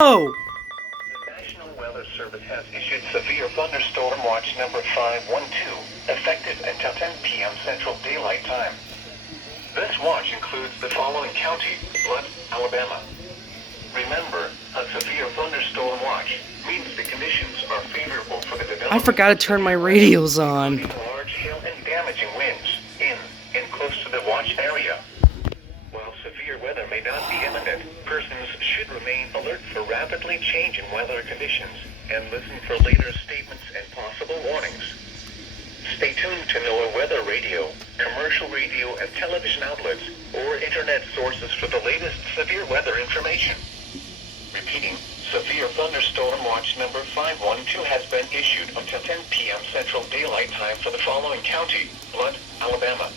Oh! The National Weather Service has issued severe thunderstorm watch number 512, effective until 10 p.m. Central Daylight Time. This watch includes the following county: Blood, Alabama. Remember, a severe thunderstorm watch means the conditions are favorable for the development. I forgot to turn my radios on. Large hail and damaging winds in and close to the watch area. While severe weather may not be imminent, persons should remain alert for rapidly changing weather conditions and listen for later statements and possible warnings. Stay tuned to NOAA Weather Radio, commercial radio and television outlets, or internet sources for the latest severe weather information. Repeating, severe thunderstorm watch number 512 has been issued until 10 p.m. Central Daylight Time for the following county: Blood, Alabama.